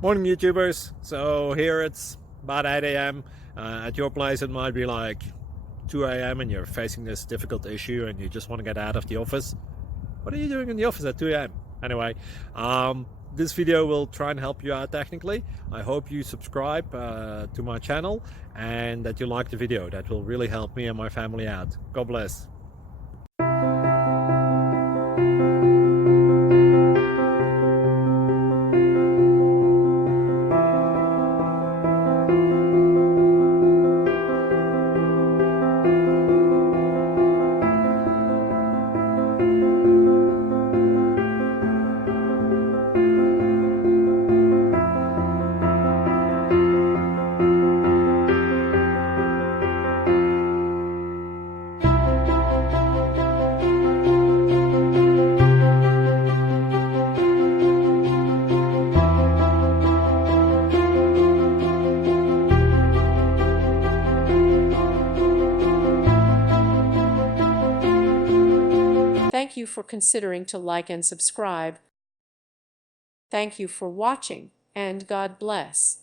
Morning, YouTubers. So here it's about 8 a.m. At your place, it might be like 2 a.m. and you're facing this difficult issue and you just want to get out of the office. What are you doing in the office at 2 a.m.? Anyway, this video will try and help you out technically. I hope you subscribe to my channel and that you like the video. That will really help me and my family out. God bless. Thank you for considering to like and subscribe. Thank you for watching, and God bless.